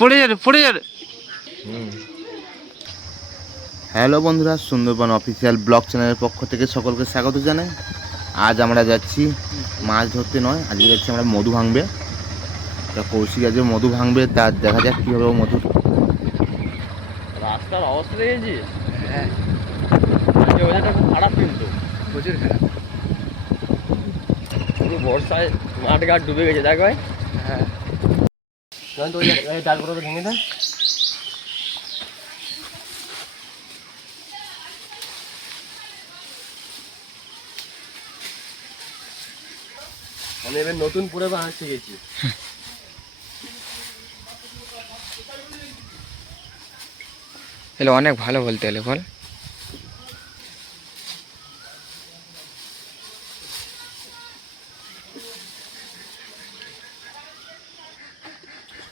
পড়ে যাবে পড়ে যাবে হ্যালো বন্ধুরা সুন্দরবন অফিসিয়াল ব্লগ চ্যানেলের পক্ষ থেকে সকলকে স্বাগত জানাই। আজ আমরা যাচ্ছি মাছ ধরতে নয় আজকে যাচ্ছি আমরা মধু ভাঙবে। তা কৌশিক আজকে মধু ভাঙবে তা দেখা যাক কীভাবে ও মধু। রাস্তার অবস্থা দেখেছি হ্যাঁ। খারাপ কিন্তু। প্রচুর খারাপ। পুরো বর্ষায় মাঠ ঘাট ডুবে গেছে দেখ ভাই। হ্যাঁ। ডালগুলো ভেঙে দেন আমি এবার নতুন পুরে বানাতে শিখেছি তাহলে অনেক ভালো বলতে হলে বল দড়ি টান না একটু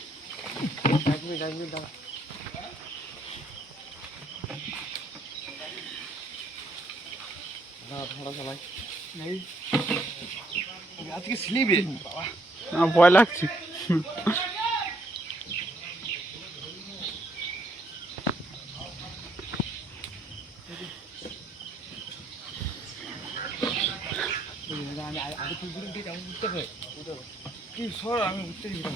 আজকে স্লিপে ভয় লাগছে। কি সর আমি উঠতে দিলাম।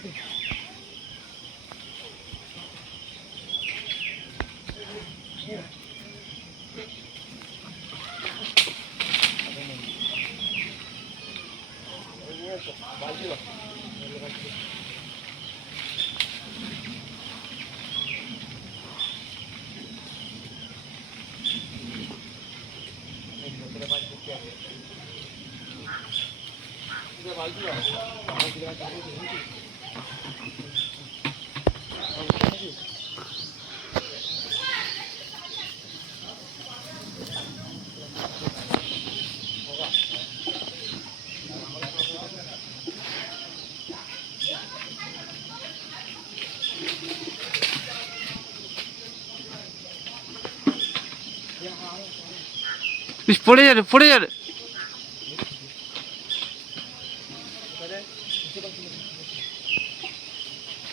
ধারি ধারি পড়ে যাবে পড়ে যাবে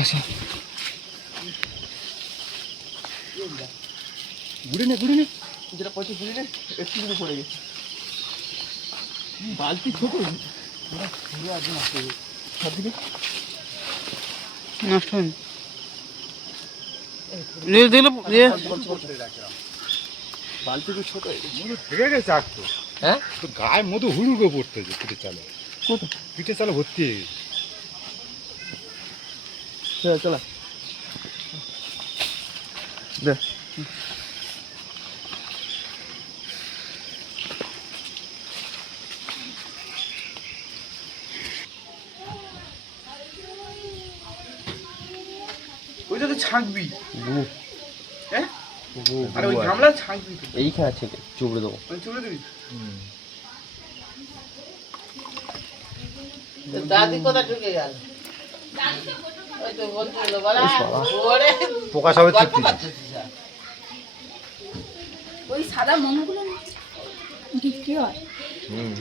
আচ্ছা ঘুরে নে ঘুরে নে। যেটা পয়সা ঘুরে নে একটু পড়ে গেছে। বালতি ছোট। সবদিকে নষ্ট হয়নি। দিলে বালতি ছোট থেকে গেছে। আর তো। হ্যাঁ? তো গায়ে মতো হুড়ুড় করে পড়তে হয়েছে পিঠে চালে। পিঠে চালে ভর্তি হয়ে গেছে। চলো চলো। দে। ওইটা তো ছাঁকবি। বুক আরে ওই গামলা ছাঁকবি এইখানে থেকে চুবড়ে দেবো। দাদি কোথা ঢুকে গেল? পোকা। ওই সাদা মোমোগুলো বিক্রি হয়। হুম।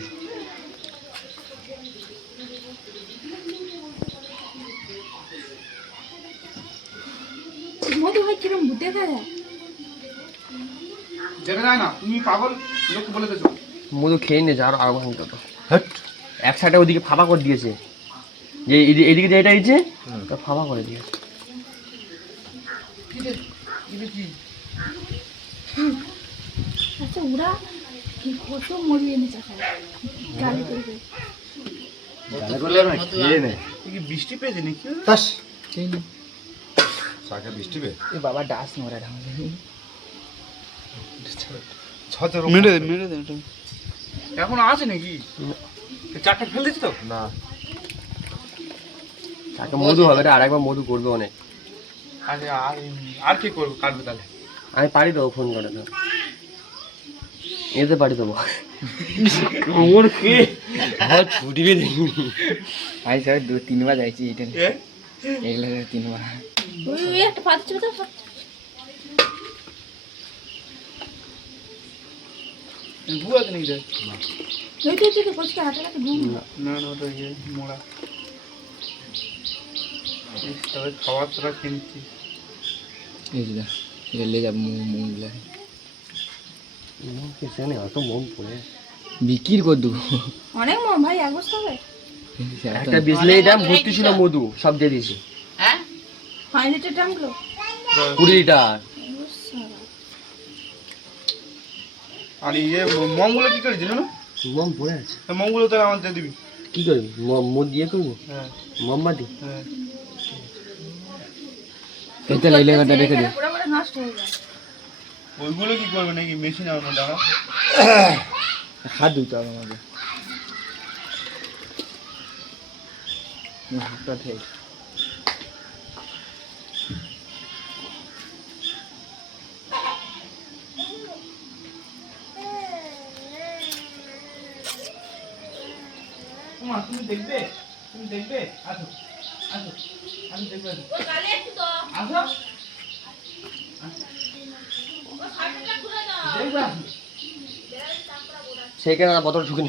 মধু ভাই কিরম দেখা যায় দেখা যায় না? তুমি পাগল? লোককে বলে দেছো মধু খেয়ে নিয়েছে আর আরও ভাঙতে তো এক সাইডে ওদিকে ফাঁপা করে দিয়েছে। যে এদি- এদিকে যে এটা দিয়েছে তা ফাঁপা করে দিয়েছে। আচ্ছা ওরা কি কত মধু এনে চাষায় গাড়ি করে করে। তুই কি বৃষ্টি পেয়েছে নাকি? তাস। বৃষ্টি বে এই বাবা ডাস মরা ঢামা ছতের মেরে দে মেরে দে এখন আছে নাকি? চারটা ফেল দিচ্ছি তো না। তাকে মধু হবে না আরেকবার মধু করবে অনেক। আরে আর আর কি করব কাটবে তাহলে? আমি পারি দেবো ফোন করে তো এতে পারি দেবো। ওর কে? আমার ছুটিবে দেখবি আজ স্যার দু তিনবার যাইছি এটা এগুলো তিনবার। একটা পাত্র ছিল তো ভু আছে নাকি রে? তো থেকে হাতে রাখে ঘুম না না ওটা ইয়ে মোড়া তবে খাবার তোরা কিনছিস এই যে এটা লে যাব মুগুলো সেখানে অত পড়ে বিক্রি কর দেবো অনেক মো ভাই এক বস্তা হবে একটা বিজলি দাম ভর্তি ছিল মধু সব দিয়ে দিয়েছি হ্যাঁ পাঁচ লিটার টাঙ্গলো কুড়ি লিটার আর ইয়ে মমগুলো কি করেছি জানো? মম পড়ে আছে। মমগুলো তাহলে আমার দিয়ে দিবি। কি করবি ম- মদ দিয়ে করব? হ্যাঁ। মোমবাতি? হ্যাঁ। এটা লাইলে কাটা রেখে দে। হয়ে ওইগুলো কি করবে নাকি? মেশিন আমার দাঁড়া। হাত ধুতে হবে আমাকে। হাতটা ঠিক মা তুমি দেখবে? তুমি দেখবে? আসো আসো আমি দেখবে আসো। আসো। দেখবে আসো। সেইখানে বোতল ঢুকে